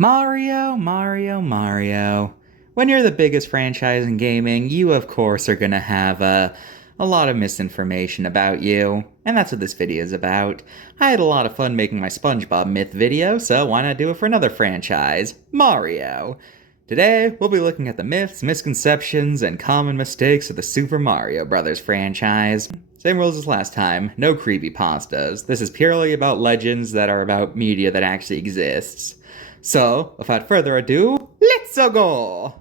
Mario, Mario, Mario. When you're the biggest franchise in gaming, you of course are gonna have a lot of misinformation about you. And that's what this video is about. I had a lot of fun making my SpongeBob myth video, so why not do it for another franchise, Mario? Today, we'll be looking at the myths, misconceptions, and common mistakes of the Super Mario Bros. Franchise. Same rules as last time, no creepypastas. This is purely about legends that are about media that actually exists. So, without further ado, let's go!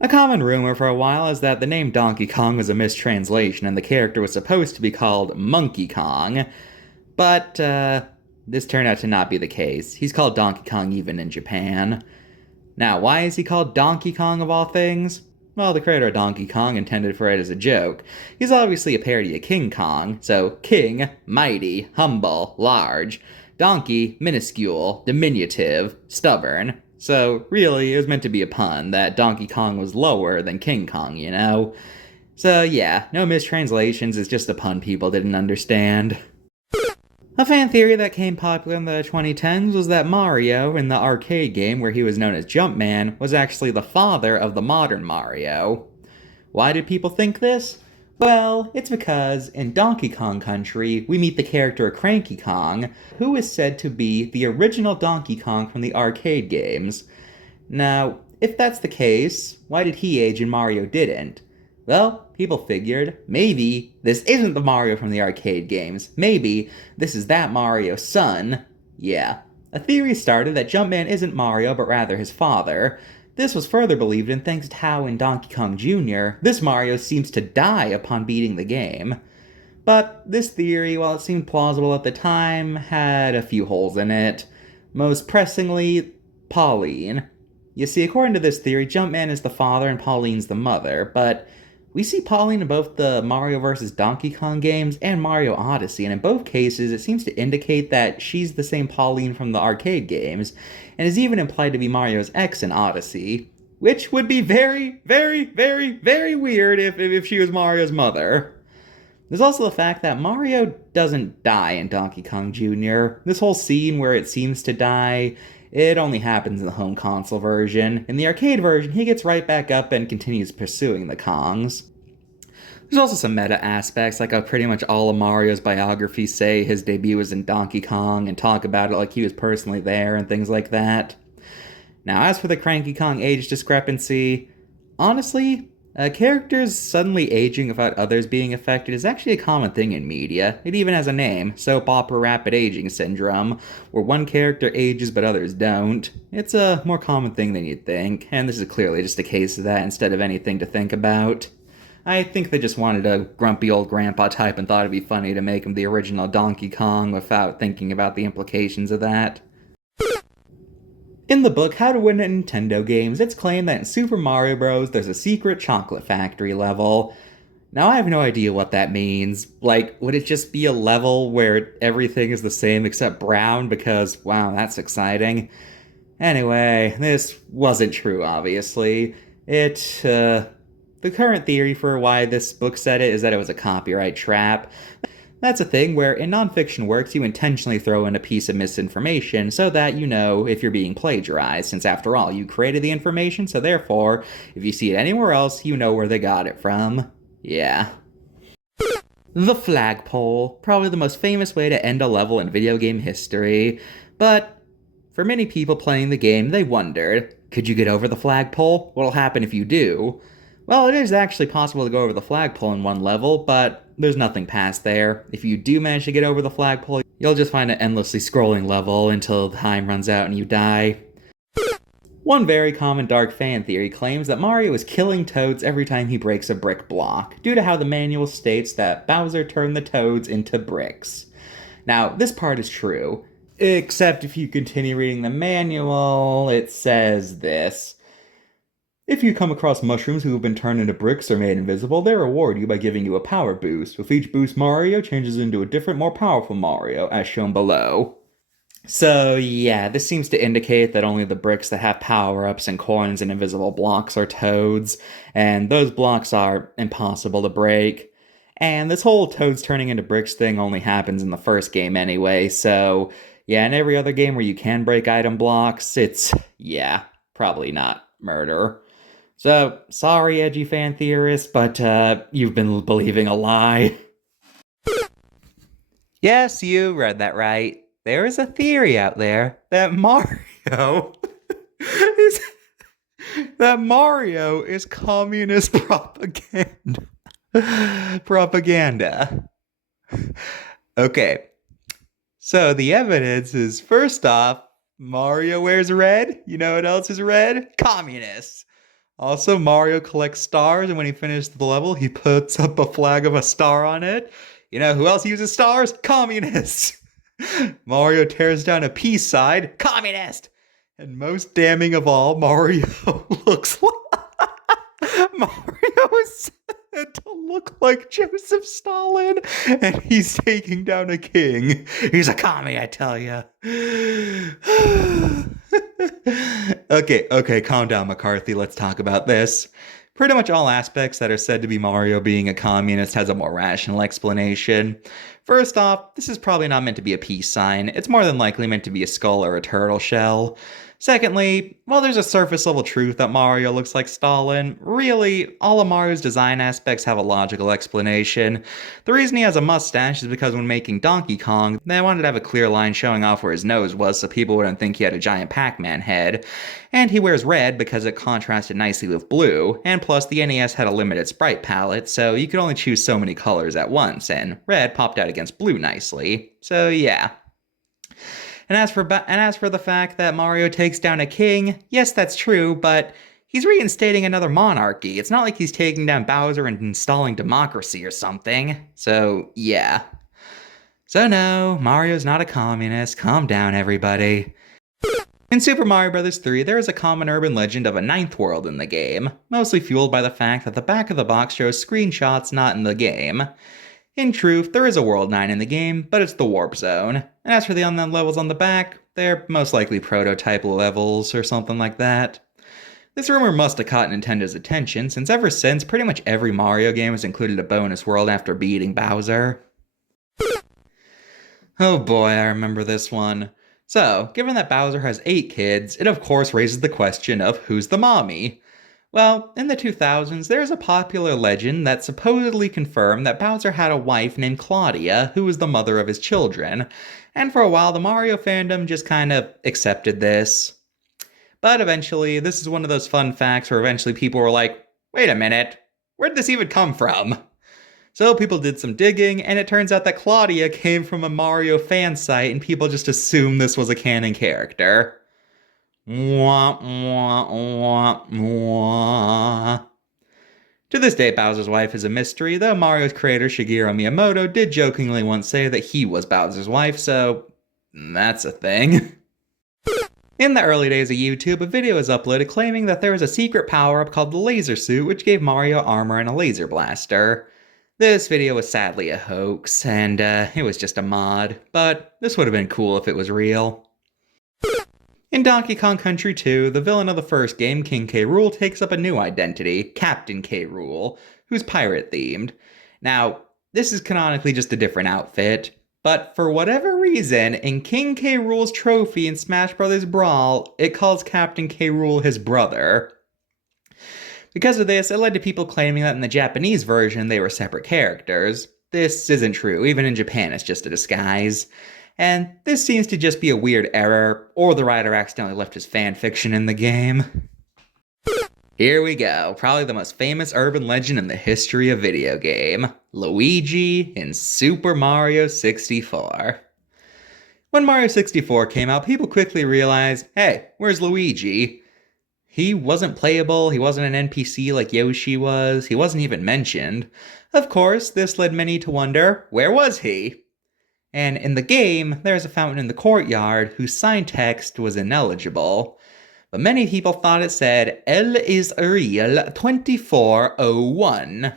A common rumor for a while is that the name Donkey Kong was a mistranslation and the character was supposed to be called Monkey Kong. But, this turned out to not be the case. He's called Donkey Kong even in Japan. Now, why is he called Donkey Kong of all things? Well, the creator of Donkey Kong intended for it as a joke. He's obviously a parody of King Kong, so King, mighty, humble, large. Donkey, minuscule, diminutive, stubborn. So, really, it was meant to be a pun that Donkey Kong was lower than King Kong, you know? So, yeah, no mistranslations, it's just a pun people didn't understand. A fan theory that came popular in the 2010s was that Mario, in the arcade game where he was known as Jumpman, was actually the father of the modern Mario. Why did people think this? Well, it's because in Donkey Kong Country, we meet the character Cranky Kong, who is said to be the original Donkey Kong from the arcade games. Now, if that's the case, why did he age and Mario didn't? Well, people figured, maybe this isn't the Mario from the arcade games. Maybe this is that Mario's son. Yeah. A theory started that Jumpman isn't Mario, but rather his father. This was further believed in thanks to how in Donkey Kong Jr., this Mario seems to die upon beating the game. But this theory, while it seemed plausible at the time, had a few holes in it. Most pressingly, Pauline. You see, according to this theory, Jumpman is the father and Pauline's the mother, but we see Pauline in both the Mario vs. Donkey Kong games and Mario Odyssey, and in both cases it seems to indicate that she's the same Pauline from the arcade games, and is even implied to be Mario's ex in Odyssey, which would be very, very, very, very weird if she was Mario's mother. There's also the fact that Mario doesn't die in Donkey Kong Jr. This whole scene where it seems to die, it only happens in the home console version. In the arcade version, he gets right back up and continues pursuing the Kongs. There's also some meta aspects, like how pretty much all of Mario's biographies say his debut was in Donkey Kong and talk about it like he was personally there and things like that. Now, as for the Cranky Kong age discrepancy, honestly, characters suddenly aging without others being affected is actually a common thing in media. It even has a name, soap opera rapid aging syndrome, where one character ages but others don't. It's a more common thing than you'd think, and this is clearly just a case of that instead of anything to think about. I think they just wanted a grumpy old grandpa type and thought it'd be funny to make him the original Donkey Kong without thinking about the implications of that. In the book How to Win at Nintendo Games, it's claimed that in Super Mario Bros. There's a secret chocolate factory level. Now, I have no idea what that means. Like, would it just be a level where everything is the same except brown? Because, wow, that's exciting. Anyway, this wasn't true, obviously. The current theory for why this book said it is that it was a copyright trap. That's a thing where in nonfiction works you intentionally throw in a piece of misinformation so that you know if you're being plagiarized, since after all, you created the information, so therefore, if you see it anywhere else, you know where they got it from. Yeah. The Flagpole, probably the most famous way to end a level in video game history. But for many people playing the game, they wondered, could you get over the flagpole? What'll happen if you do? Well, it is actually possible to go over the flagpole in one level, but there's nothing past there. If you do manage to get over the flagpole, you'll just find an endlessly scrolling level until time runs out and you die. One very common dark fan theory claims that Mario is killing Toads every time he breaks a brick block, due to how the manual states that Bowser turned the Toads into bricks. Now, this part is true, except if you continue reading the manual, it says this. If you come across mushrooms who have been turned into bricks or made invisible, they reward you by giving you a power boost. With each boost, Mario changes into a different, more powerful Mario, as shown below. So yeah, this seems to indicate that only the bricks that have power-ups and coins and invisible blocks are Toads, and those blocks are impossible to break. And this whole Toads turning into bricks thing only happens in the first game anyway, so Yeah, in every other game where you can break item blocks, it's, yeah, probably not murder. So, sorry, edgy fan theorists, but you've been believing a lie. Yes, you read that right. There is a theory out there that Mario is communist propaganda. Propaganda. Okay. So the evidence is, first off, Mario wears red. You know what else is red? Communists. Also, Mario collects stars, and when he finishes the level, he puts up a flag of a star on it. You know who else uses stars? Communists! Mario tears down a peace sign. Communist! And most damning of all, Mario looks like... Mario is said to look like Joseph Stalin, and he's taking down a king. He's a commie, I tell you. Okay, calm down, McCarthy. Let's talk about this. Pretty much all aspects that are said to be Mario being a communist has a more rational explanation. First off, this is probably not meant to be a peace sign. It's more than likely meant to be a skull or a turtle shell. Secondly, while there's a surface level truth that Mario looks like Stalin, really, all of Mario's design aspects have a logical explanation. The reason he has a mustache is because when making Donkey Kong, they wanted to have a clear line showing off where his nose was so people wouldn't think he had a giant Pac-Man head. And he wears red because it contrasted nicely with blue, and plus the NES had a limited sprite palette, so you could only choose so many colors at once, and red popped out against blue nicely. So yeah. And as for the fact that Mario takes down a king, yes, that's true, but he's reinstating another monarchy. It's not like he's taking down Bowser and installing democracy or something. So, yeah. So no, Mario's not a communist. Calm down, everybody. In Super Mario Bros. 3, there is a common urban legend of a ninth world in the game, mostly fueled by the fact that the back of the box shows screenshots not in the game. In truth, there is a World 9 in the game, but it's the Warp Zone. And as for the unknown levels on the back, they're most likely prototype levels or something like that. This rumor must have caught Nintendo's attention, since ever since, pretty much every Mario game has included a bonus world after beating Bowser. Oh boy, I remember this one. So, given that Bowser has 8 kids, it of course raises the question of who's the mommy? Well, in the 2000s, there's a popular legend that supposedly confirmed that Bowser had a wife named Claudia, who was the mother of his children, and for a while the Mario fandom just kind of accepted this. But eventually, this is one of those fun facts where eventually people were like, wait a minute, where'd this even come from? So people did some digging, and it turns out that Claudia came from a Mario fan site, and people just assumed this was a canon character. Wah, wah, wah, wah. To this day, Bowser's wife is a mystery, though Mario's creator Shigeru Miyamoto did jokingly once say that he was Bowser's wife, so that's a thing. In the early days of YouTube, a video was uploaded claiming that there was a secret power-up called the Laser Suit, which gave Mario armor and a laser blaster. This video was sadly a hoax, and it was just a mod, but this would have been cool if it was real. In Donkey Kong Country 2, the villain of the first game, King K. Rool, takes up a new identity, Captain K. Rool, who's pirate-themed. Now, this is canonically just a different outfit, but for whatever reason, in King K. Rool's trophy in Smash Bros. Brawl, it calls Captain K. Rool his brother. Because of this, it led to people claiming that in the Japanese version, they were separate characters. This isn't true, even in Japan it's just a disguise. And this seems to just be a weird error, or the writer accidentally left his fanfiction in the game. Here we go, probably the most famous urban legend in the history of video game. Luigi in Super Mario 64. When Mario 64 came out, people quickly realized, hey, where's Luigi? He wasn't playable, he wasn't an NPC like Yoshi was, he wasn't even mentioned. Of course, this led many to wonder, where was he? And in the game, there's a fountain in the courtyard whose sign text was ineligible. But many people thought it said, L is real 2401.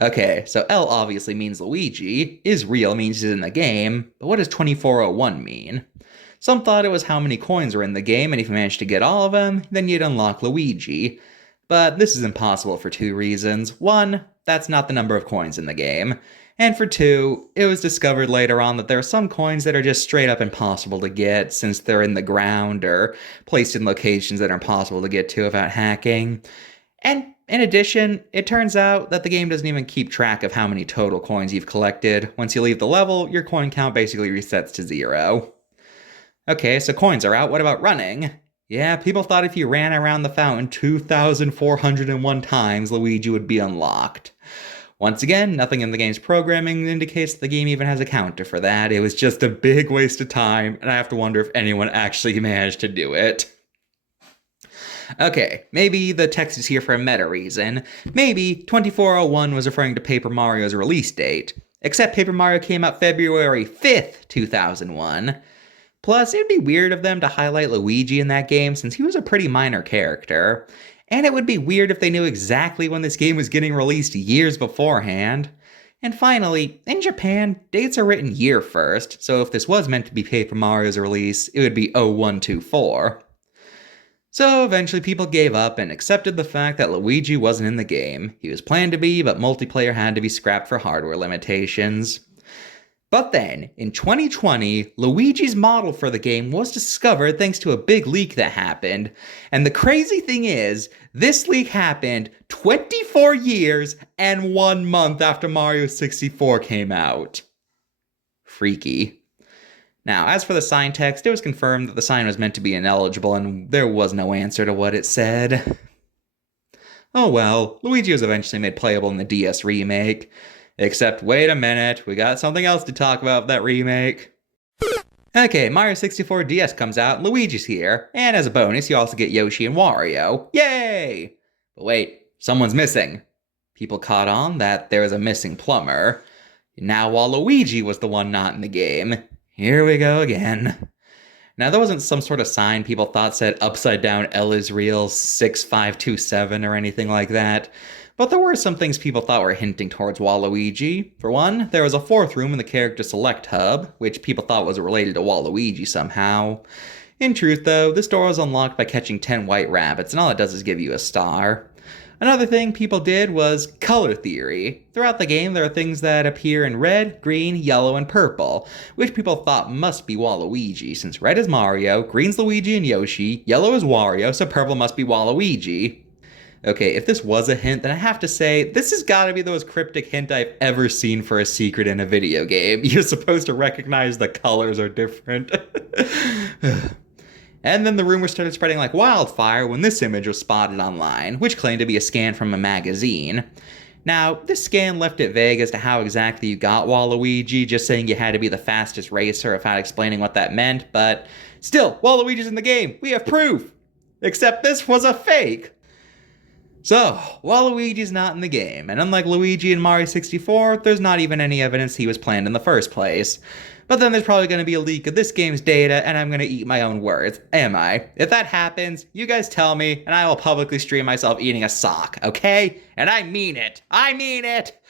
Okay, so L obviously means Luigi, is real means he's in the game, but what does 2401 mean? Some thought it was how many coins were in the game, and if you managed to get all of them, then you'd unlock Luigi. But this is impossible for 2 reasons. 1, that's not the number of coins in the game. And for 2, it was discovered later on that there are some coins that are just straight up impossible to get since they're in the ground or placed in locations that are impossible to get to without hacking. And in addition, it turns out that the game doesn't even keep track of how many total coins you've collected. Once you leave the level, your coin count basically resets to 0. Okay, so coins are out, what about running? Yeah, people thought if you ran around the fountain 2,401 times, Luigi would be unlocked. Once again, nothing in the game's programming indicates the game even has a counter for that. It was just a big waste of time, and I have to wonder if anyone actually managed to do it. Okay, maybe the text is here for a meta reason. Maybe 2401 was referring to Paper Mario's release date. Except Paper Mario came out February 5th, 2001. Plus, it'd be weird of them to highlight Luigi in that game since he was a pretty minor character. And it would be weird if they knew exactly when this game was getting released years beforehand. And finally, in Japan, dates are written year first, so if this was meant to be Paper Mario's release, it would be 0124. So eventually people gave up and accepted the fact that Luigi wasn't in the game. He was planned to be, but multiplayer had to be scrapped for hardware limitations. But then, in 2020, Luigi's model for the game was discovered thanks to a big leak that happened. And the crazy thing is, this leak happened 24 years and 1 month after Mario 64 came out. Freaky. Now, as for the sign text, it was confirmed that the sign was meant to be ineligible and there was no answer to what it said. Oh well, Luigi was eventually made playable in the DS remake. Except, wait a minute, we got something else to talk about with that remake. Okay, Mario 64 DS comes out, Luigi's here, and as a bonus, you also get Yoshi and Wario. Yay! But wait, someone's missing. People caught on that there was a missing plumber. Now Waluigi was the one not in the game. Here we go again. Now, there wasn't some sort of sign people thought said upside down L is real 6527 or anything like that. But there were some things people thought were hinting towards Waluigi. For one, there was a 4th room in the character select hub, which people thought was related to Waluigi somehow. In truth, though, this door was unlocked by catching 10 white rabbits, and all it does is give you a star. Another thing people did was color theory. Throughout the game, there are things that appear in red, green, yellow, and purple, which people thought must be Waluigi, since red is Mario, green's Luigi and Yoshi, yellow is Wario, so purple must be Waluigi. Okay, if this was a hint, then I have to say, this has got to be the most cryptic hint I've ever seen for a secret in a video game. You're supposed to recognize the colors are different. And then the rumors started spreading like wildfire when this image was spotted online, which claimed to be a scan from a magazine. Now, this scan left it vague as to how exactly you got Waluigi, just saying you had to be the fastest racer without explaining what that meant, but still, Waluigi's in the game! We have proof! Except this was a fake! So, Waluigi's not in the game, and unlike Luigi in Mario 64, there's not even any evidence he was planned in the first place. But then there's probably going to be a leak of this game's data, and I'm going to eat my own words, am I? If that happens, you guys tell me, and I will publicly stream myself eating a sock, okay? And I mean it! I mean it!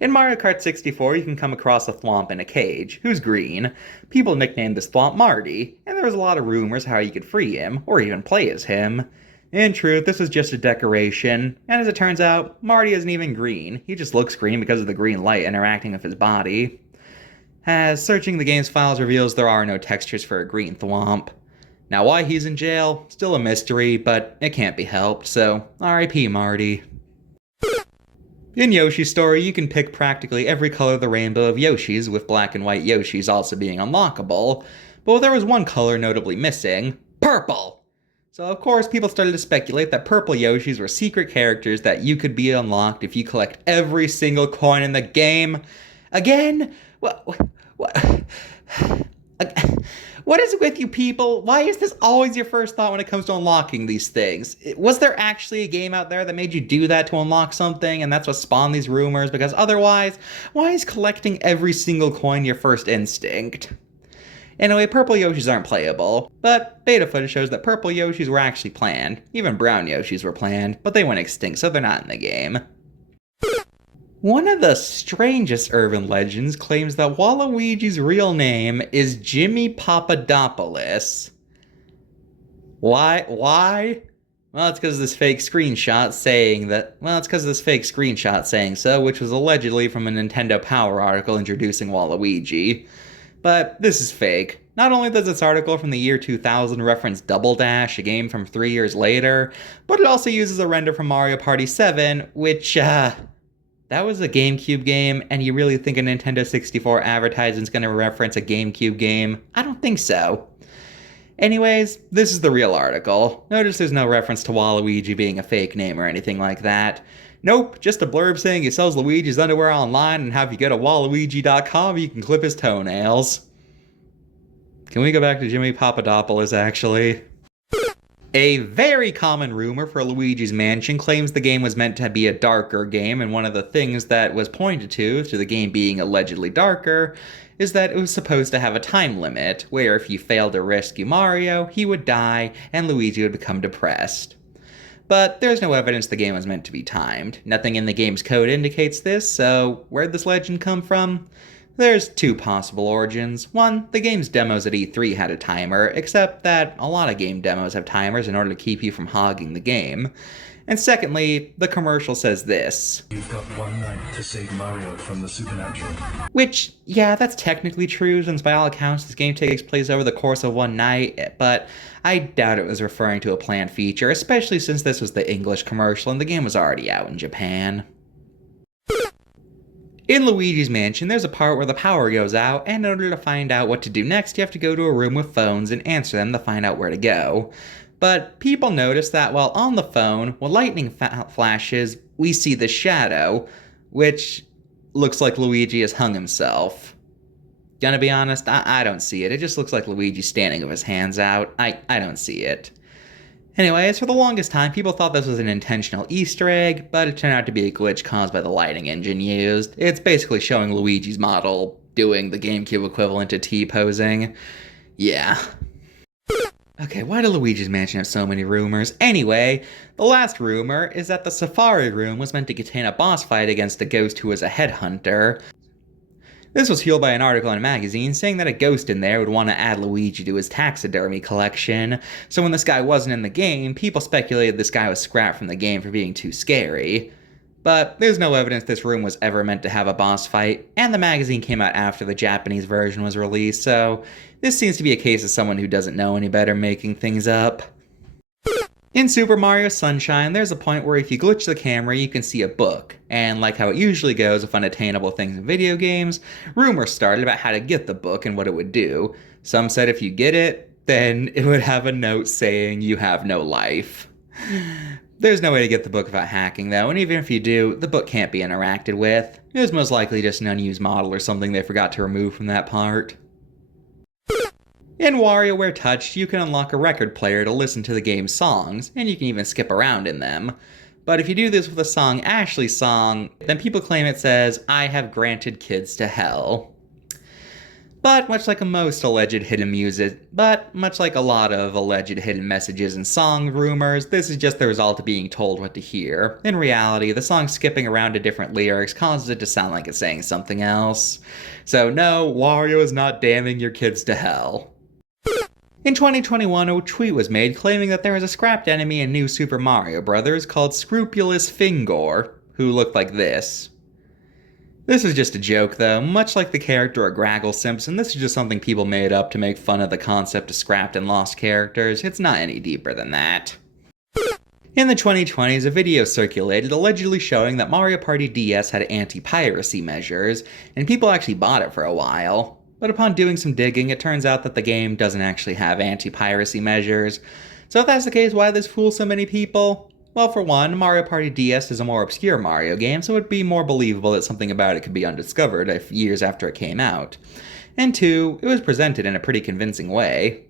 In Mario Kart 64, you can come across a Thwomp in a cage, who's green. People nicknamed this Thwomp Marty, and there was a lot of rumors how you could free him, or even play as him. In truth, this was just a decoration, and as it turns out, Marty isn't even green. He just looks green because of the green light interacting with his body. As searching the game's files reveals, there are no textures for a green Thwomp. Now why he's in jail, still a mystery, but it can't be helped, so RIP Marty. In Yoshi's story, you can pick practically every color of the rainbow of Yoshi's, with black and white Yoshis also being unlockable, but there was one color notably missing: purple! So of course people started to speculate that purple Yoshis were secret characters that you could be unlocked if you collect every single coin in the game. Again? What is it with you people? Why is this always your first thought when it comes to unlocking these things? Was there actually a game out there that made you do that to unlock something, and that's what spawned these rumors? Because otherwise, why is collecting every single coin your first instinct? Anyway, purple Yoshis aren't playable, but beta footage shows that purple Yoshis were actually planned. Even brown Yoshis were planned, but they went extinct, so they're not in the game. One of the strangest urban legends claims that Waluigi's real name is Jimmy Papadopoulos. Why? Well, it's because of this fake screenshot saying that. Well, it's because of this fake screenshot saying so, which was allegedly from a Nintendo Power article introducing Waluigi. But this is fake. Not only does this article from the year 2000 reference Double Dash, a game from 3 years later, but it also uses a render from Mario Party 7, which, that was a GameCube game, and you really think a Nintendo 64 advertisement's gonna reference a GameCube game? I don't think so. Anyways, this is the real article. Notice there's no reference to Waluigi being a fake name or anything like that. Nope, just a blurb saying he sells Luigi's underwear online, and if you go to waluigi.com, you can clip his toenails. Can we go back to Jimmy Papadopoulos, actually? A very common rumor for Luigi's Mansion claims the game was meant to be a darker game, and one of the things that was pointed to the game being allegedly darker, is that it was supposed to have a time limit, where if you failed to rescue Mario, he would die, and Luigi would become depressed. But there's no evidence the game was meant to be timed. Nothing in the game's code indicates this, so where'd this legend come from? There's two possible origins. One, the game's demos at E3 had a timer, except that a lot of game demos have timers in order to keep you from hogging the game. And secondly, the commercial says this. You've got one night to save Mario from the supernatural. Which, yeah, that's technically true, since by all accounts this game takes place over the course of one night, but I doubt it was referring to a planned feature, especially since this was the English commercial and the game was already out in Japan. In Luigi's Mansion, there's a part where the power goes out, and in order to find out what to do next, you have to go to a room with phones and answer them to find out where to go. But people notice that while on the phone, when lightning flashes, we see the shadow, which looks like Luigi has hung himself. Gonna be honest, I don't see it. It just looks like Luigi standing with his hands out. I don't see it. Anyways, for the longest time, people thought this was an intentional Easter egg, but it turned out to be a glitch caused by the lighting engine used. It's basically showing Luigi's model doing the GameCube equivalent to T-posing. Yeah. Okay, why do Luigi's Mansion have so many rumors? Anyway, the last rumor is that the Safari Room was meant to contain a boss fight against a ghost who was a headhunter. This was fueled by an article in a magazine saying that a ghost in there would want to add Luigi to his taxidermy collection, so when this guy wasn't in the game, people speculated this guy was scrapped from the game for being too scary. But there's no evidence this room was ever meant to have a boss fight, and the magazine came out after the Japanese version was released, so this seems to be a case of someone who doesn't know any better making things up. In Super Mario Sunshine, there's a point where if you glitch the camera, you can see a book, and like how it usually goes with unattainable things in video games, rumors started about how to get the book and what it would do. Some said if you get it, then it would have a note saying you have no life. There's no way to get the book without hacking though, and even if you do, the book can't be interacted with. It was most likely just an unused model or something they forgot to remove from that part. In WarioWare Touch, you can unlock a record player to listen to the game's songs, and you can even skip around in them. But if you do this with the song Ashley's Song, then people claim it says, "I have granted kids to hell." But much like much like a lot of alleged hidden messages and song rumors, this is just the result of being told what to hear. In reality, the song skipping around to different lyrics causes it to sound like it's saying something else. So no, Wario is not damning your kids to hell. In 2021, a tweet was made claiming that there was a scrapped enemy in New Super Mario Bros. Called Scrupulous Fingor, who looked like this. This is just a joke though, much like the character of Graggle Simpson, this is just something people made up to make fun of the concept of scrapped and lost characters. It's not any deeper than that. In the 2020s, a video circulated allegedly showing that Mario Party DS had anti-piracy measures, and people actually bought it for a while. But upon doing some digging, it turns out that the game doesn't actually have anti-piracy measures. So if that's the case, why this fool so many people? Well, for one, Mario Party DS is a more obscure Mario game, so it'd be more believable that something about it could be undiscovered years after it came out. And two, it was presented in a pretty convincing way.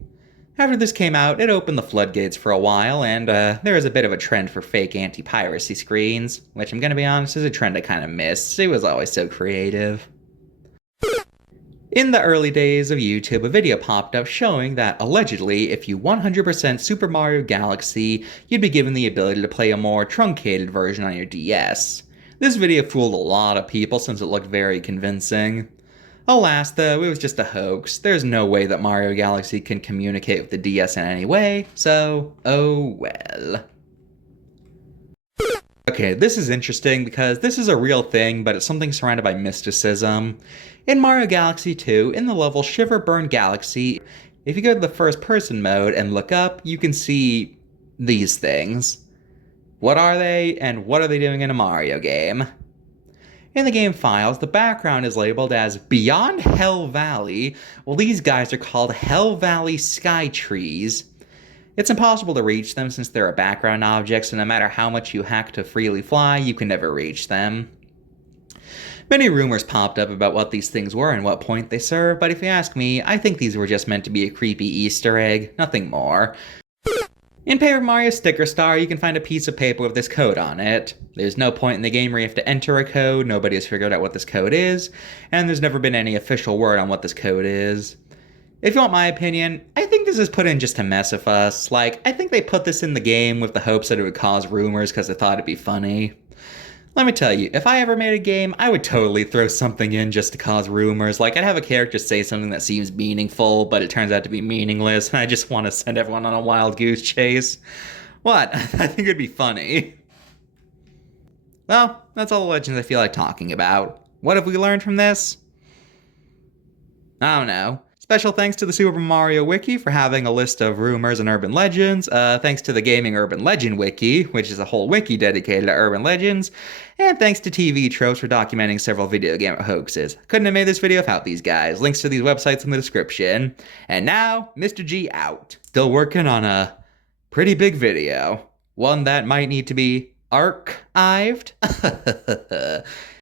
After this came out, it opened the floodgates for a while, and there was a bit of a trend for fake anti-piracy screens, which I'm gonna be honest is a trend I kinda missed. It was always so creative. In the early days of YouTube, a video popped up showing that, allegedly, if you 100% Super Mario Galaxy, you'd be given the ability to play a more truncated version on your DS. This video fooled a lot of people since it looked very convincing. Alas, though, it was just a hoax. There's no way that Mario Galaxy can communicate with the DS in any way, so, oh well. Okay, this is interesting because this is a real thing, but it's something surrounded by mysticism. In Mario Galaxy 2, in the level Shiver Burn Galaxy, if you go to the first person mode and look up, you can see these things. What are they, and what are they doing in a Mario game? In the game files, the background is labeled as Beyond Hell Valley. Well, these guys are called Hell Valley Sky Trees. It's impossible to reach them since they're a background object, so no matter how much you hack to freely fly, you can never reach them. Many rumors popped up about what these things were and what point they serve, but if you ask me, I think these were just meant to be a creepy Easter egg, nothing more. In Paper Mario Sticker Star, you can find a piece of paper with this code on it. There's no point in the game where you have to enter a code, nobody has figured out what this code is, and there's never been any official word on what this code is. If you want my opinion, I think this is put in just to mess with us. Like, I think they put this in the game with the hopes that it would cause rumors because they thought it'd be funny. Let me tell you, if I ever made a game, I would totally throw something in just to cause rumors. Like, I'd have a character say something that seems meaningful, but it turns out to be meaningless, and I just want to send everyone on a wild goose chase. What? I think it'd be funny. Well, that's all the legends I feel like talking about. What have we learned from this? I don't know. Special thanks to the Super Mario Wiki for having a list of rumors and urban legends. Thanks to the Gaming Urban Legend Wiki, which is a whole wiki dedicated to urban legends. And thanks to TV Tropes for documenting several video game hoaxes. Couldn't have made this video without these guys. Links to these websites in the description. And now, Mr.G out. Still working on a pretty big video. One that might need to be archived.